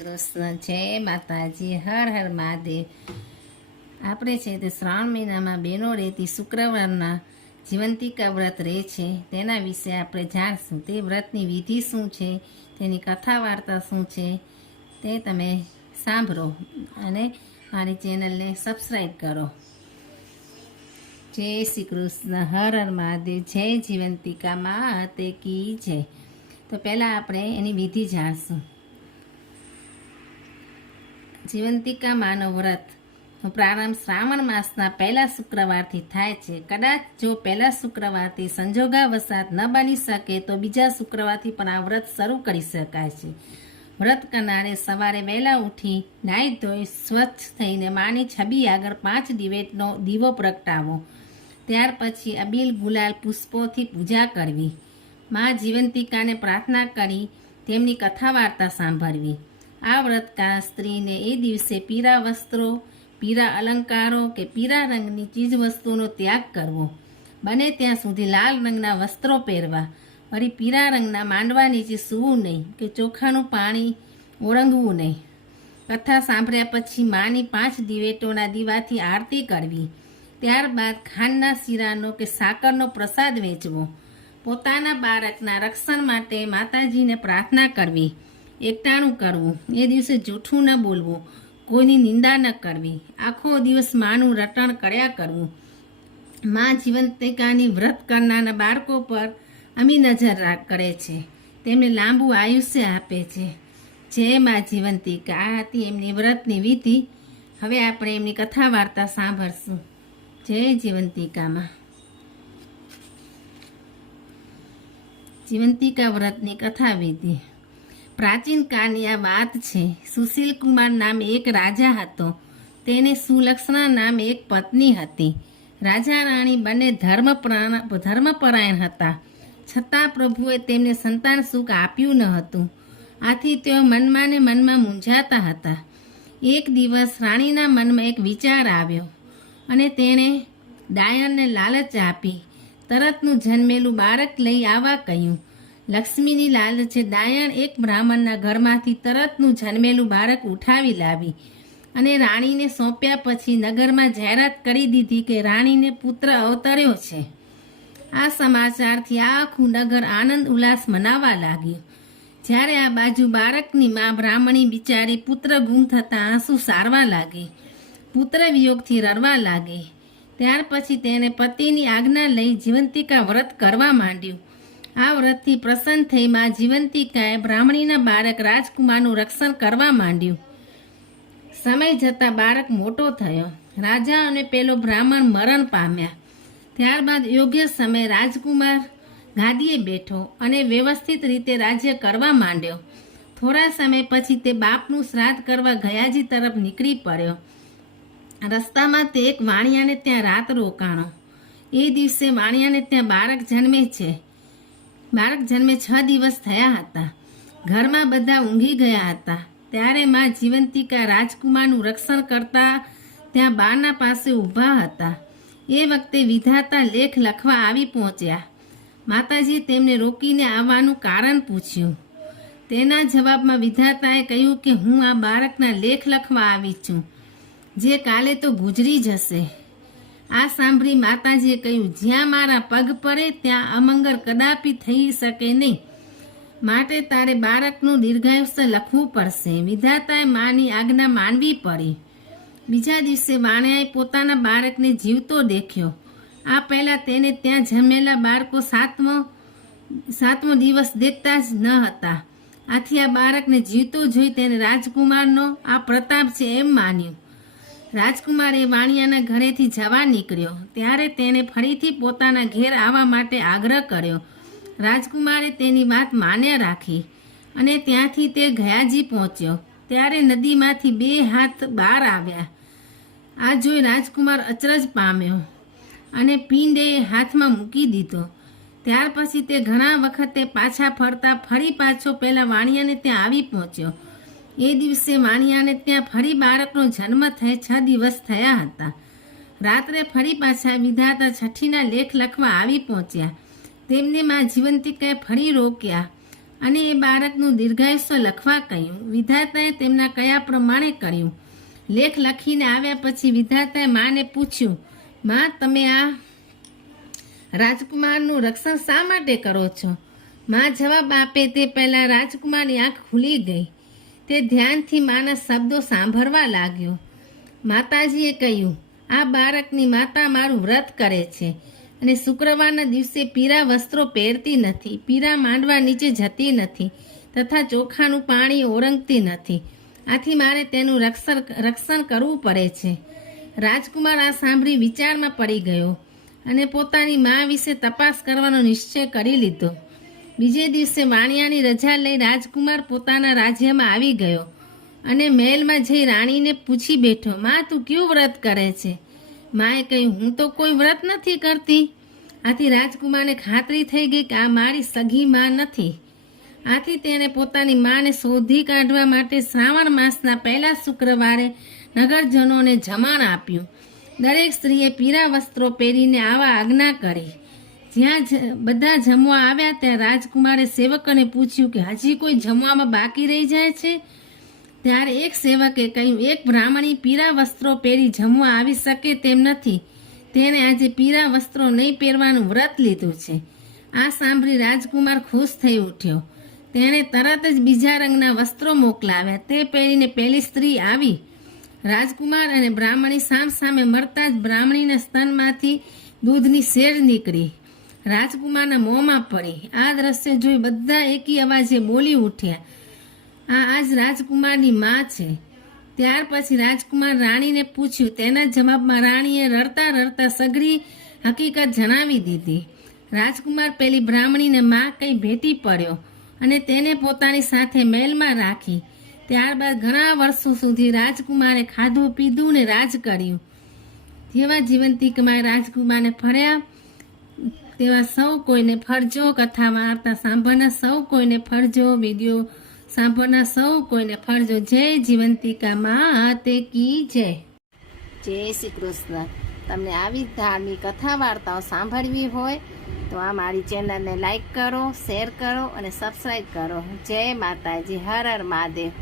કૃષ્ણ, જય માતાજી, હર હર મહાદેવ. આપણે છે તે શ્રાવણ મહિનામાં બહેનો રહેતી શુક્રવારના જીવંતિકા વ્રત રહે છે તેના વિશે આપણે જાણશું. તે વ્રતની વિધિ શું છે, તેની કથા વાર્તા શું છે, તે તમે સાંભળો અને મારી ચેનલને સબસ્ક્રાઈબ કરો. જય શ્રી કૃષ્ણ, હર હર મહાદેવ, જય જીવંતિકા માતે કી જય. તો પહેલાં આપણે એની વિધિ જાણશું. જીવંતિકા માનો વ્રતનો પ્રારંભ શ્રાવણ માસના પહેલા શુક્રવારથી થાય છે. કદાચ જો પહેલા શુક્રવારથી સંજોગાવશાત ન બની શકે તો બીજા શુક્રવારથી પણ આ વ્રત શરૂ કરી શકાય છે. વ્રત કરનારે સવારે વહેલા ઉઠી નાહી ધોઈ સ્વચ્છ થઈને માની છબી આગળ 5 દિવેટનો દીવો પ્રગટાવો. ત્યાર પછી અબીલ ગુલાલ પુષ્પોથી પૂજા કરવી. મા જીવંતિકાને પ્રાર્થના કરી તેમની કથા વાર્તા સાંભળવી. આ વ્રતકાર સ્ત્રીને એ દિવસે પીળા વસ્ત્રો, પીળા અલંકારો કે પીળા રંગની ચીજ વસ્તુઓનો ત્યાગ કરવો. બને ત્યાં સુધી લાલ રંગના વસ્ત્રો પહેરવા. વળી પીળા રંગના માંડવા નીચે સૂવું નહીં કે ચોખાનું પાણી ઓળંગવું નહીં. કથા સાંભળ્યા પછી માની 5 દિવેટોના દીવાથી આરતી કરવી. ત્યારબાદ ખાંડના શીરાનો કે સાકરનો પ્રસાદ વેચવો. પોતાના બાળકના રક્ષણ માટે માતાજીને પ્રાર્થના કરવી. એકટાણું કરવું. એ દિવસે જૂઠું ન બોલવું, કોઈની નિંદા ન કરવી. આખો દિવસ માનું રટણ કર્યા કરવું. મા જીવંતિકાની વ્રત કરનારના બાળકો પર અમી નજર કરે છે, તેમને લાંબુ આયુષ્ય આપે છે. જય મા જીવંતિકા. આ હતી એમની વ્રતની વિધિ. હવે આપણે એમની કથા વાર્તા સાંભળશું. જય જીવંતિકામાં. જીવંતિકા વ્રતની કથા વિધિ. પ્રાચીન કાળની આ વાત છે. સુશીલ કુમાર નામે એક રાજા હતો. તેને સુલક્ષણા નામે એક પત્ની હતી. રાજા રાણી બંને ધર્મપરાયણ હતા, છતાં પ્રભુએ તેમને સંતાન સુખ આપ્યું ન હતું. આથી તેઓ મનમાં ને મનમાં મૂંઝાતા હતા. એક દિવસ રાણીના મનમાં એક વિચાર આવ્યો અને તેણે ડાયરને લાલચ આપી તરતનું જન્મેલું બાળક લઈ આવવા કહ્યું. લક્ષ્મીની લાલચે ડાયણ એક બ્રાહ્મણના ઘરમાંથી તરતનું જન્મેલું બાળક ઉઠાવી લાવી અને રાણીને સોંપ્યા. પછી નગરમાં જાહેરાત કરી દીધી કે રાણીને પુત્ર અવતર્યો છે. આ સમાચારથી આખું નગર આનંદ ઉલ્લાસ મનાવવા લાગ્યું. જ્યારે આ બાજુ બાળકની મા બ્રાહ્મણી બિચારી પુત્ર ગુમ થતાં આંસુ સારવા લાગી, પુત્ર વિયોગથી રડવા લાગી. ત્યાર પછી તેણે પતિની આજ્ઞા લઈ જીવંતિકા વ્રત કરવા માંડ્યું. આ વ્રતથી પ્રસન્ન થઈ મા જીવંતિકાએ બ્રાહ્મણીના બાળક રાજકુમારનું રક્ષણ કરવા માંડ્યું. સમય જતાં બાળક મોટો થયો. રાજા અને પેલો બ્રાહ્મણ મરણ પામ્યા. ત્યારબાદ યોગ્ય સમયે રાજકુમાર ગાદીએ બેઠો અને વ્યવસ્થિત રીતે રાજ્ય કરવા માંડ્યો. થોડા સમય પછી તે બાપનું શ્રાદ્ધ કરવા ગયાજી તરફ નીકળી પડ્યો. રસ્તામાં તે એક વાણિયાને ત્યાં રાત રોકાણો. એ દિવસે વાણિયાને ત્યાં બાળક જન્મે 6 દિવસ થયા હતા. ઘરમાં બધા ઊંઘી ગયા હતા. ત્યારે મા જીવંતિકા રાજકુમારનું રક્ષણ કરતા ત્યાં બારના પાસે ઊભા હતા. એ વખતે વિધાતા લેખ લખવા આવી પહોંચ્યા. માતાજી તેમને રોકીને આવવાનું કારણ પૂછ્યું. તેના જવાબમાં વિધાતાએ કહ્યું કે હું આ બાળકના લેખ લખવા આવી છું, જે કાલે તો ગુજરી જશે. આ સાંભળી માતાજીએ કહ્યું, જ્યાં મારા પગ પડે ત્યાં અમંગળ કદાપી થઈ શકે નહીં, માટે તારે બાળકનું દીર્ઘાયુષ્ય લખવું પડશે. વિધાતાએ માની આજ્ઞા માનવી પડી. બીજા દિવસે વાણિયાએ પોતાના બાળકને જીવતો દેખ્યો. આ પહેલાં તેને ત્યાં જન્મેલા બાળકો સાતમો દિવસ દેખતા જ ન હતા. આથી આ બાળકને જીવતો જોઈ તેને રાજકુમારનો આ પ્રતાપ છે એમ માન્યું. રાજકુમારે વાણિયાના ઘરેથી જવા નીકળ્યો ત્યારે તેણે ફરીથી પોતાના ઘેર આવવા માટે આગ્રહ કર્યો. રાજકુમારે તેની વાત માન્ય રાખી અને ત્યાંથી તે ગયાજી પહોંચ્યો. ત્યારે નદીમાંથી 2 હાથ બહાર આવ્યા. આ જોઈ રાજકુમાર અચરજ પામ્યો અને પીંડે હાથમાં મૂકી દીધો. ત્યાર પછી તે ઘણા વખતે પાછા ફરતા ફરી પાછો પેલા વાણિયાને ત્યાં આવી પહોંચ્યો. એ દિવસે વાણિયાને ત્યાં ફરી બાળકનો જન્મ થઈ 6 દિવસ થયા હતા. રાત્રે ફરી પાછા વિધાતા છઠ્ઠીના લેખ લખવા આવી પહોંચ્યા. તેમને મા જીવંતિકાએ ફરી રોક્યા અને એ બાળકનું દીર્ઘાયુષ્ય લખવા કહ્યું. વિધાતાએ તેમના કયા પ્રમાણે કર્યું. લેખ લખીને આવ્યા પછી વિધાતાએ માને પૂછ્યું, માં, તમે આ રાજકુમારનું રક્ષણ શા માટે કરો છો? માં જવાબ આપે તે પહેલાં રાજકુમારની આંખ ખુલી ગઈ. તે ધ્યાનથી માના શબ્દો સાંભળવા લાગ્યો. માતાજીએ કહ્યું, આ બાળકની માતા મારું વ્રત કરે છે અને શુક્રવારના દિવસે પીળા વસ્ત્રો પહેરતી નથી, પીળા માંડવા નીચે જતી નથી તથા ચોખાનું પાણી ઓરંગતી નથી. આથી મારે તેનું રક્ષણ કરવું પડે છે. રાજકુમાર આ સાંભળી વિચારમાં પડી ગયો અને પોતાની મા વિશે તપાસ કરવાનો નિશ્ચય કરી લીધો. બીજે દિવસે વાણિયાની રજા લઈ રાજકુમાર પોતાના રાજ્યમાં આવી ગયો અને મહેલમાં જઈ રાણીને પૂછી બેઠો, માં, તું કયું વ્રત કરે છે? માએ કહ્યું, હું તો કોઈ વ્રત નથી કરતી. આથી રાજકુમારને ખાતરી થઈ ગઈ કે આ મારી સગી માં નથી. આથી તેણે પોતાની માને શોધી કાઢવા માટે શ્રાવણ માસના પહેલા શુક્રવારે નગરજનોને જમાણ આપ્યું. દરેક સ્ત્રીએ પીળા વસ્ત્રો પહેરીને આવા આજ્ઞા કરી. જ્યાં બધા જમવા આવ્યા ત્યાં રાજકુમારે સેવકોને પૂછ્યું કે હજી કોઈ જમવામાં બાકી રહી જાય છે? ત્યારે એક સેવકે કહ્યું, એક બ્રાહ્મણી પીળા વસ્ત્રો પહેરી જમવા આવી શકે તેમ નથી. તેણે આજે પીળા વસ્ત્રો નહીં પહેરવાનું વ્રત લીધું છે. આ સાંભળી રાજકુમાર ખુશ થઈ ઉઠ્યો. તેણે તરત જ બીજા રંગના વસ્ત્રો મોકલાવ્યા. તે પહેરીને પેલી સ્ત્રી આવી. રાજકુમાર અને બ્રાહ્મણી સામસામે મળતા જ બ્રાહ્મણીના સ્તનમાંથી દૂધની શેર નીકળી રાજકુમારના મોંમાં પડી. આ દ્રશ્ય જોઈ બધા એકી અવાજે બોલી ઉઠ્યા, આજ રાજકુમારની માં છે. ત્યાર પછી રાજકુમાર રાણીને પૂછ્યું. તેના જવાબમાં રાણીએ રડતા રડતા સઘળી હકીકત જણાવી દીધી. રાજકુમાર પેલી બ્રાહ્મણીને માં કઈ ભેટી પડ્યો અને તેને પોતાની સાથે મહેલમાં રાખી. ત્યારબાદ ઘણા વર્ષો સુધી રાજકુમારે ખાધું પીધું ને રાજ કર્યું. જેવા જીવંતિકમાં રાજકુમારને ફળ્યા તેવા સૌ કોઈને ફળજો. કથા વાર્તા સાંભળનાર સૌ કોઈને ફળજો. વિડીયો સાંભળનાર સૌ કોઈને ફળજો. જય જીવંતિકા માતે કી જય. જય શ્રી કૃષ્ણ. તમને આવી ધાર્મિક કથા વાર્તાઓ સાંભળવી હોય તો આ મારી ચેનલને લાઈક કરો, શેર કરો અને સબસ્ક્રાઈબ કરો. જય માતાજી. હર હર મહાદેવ.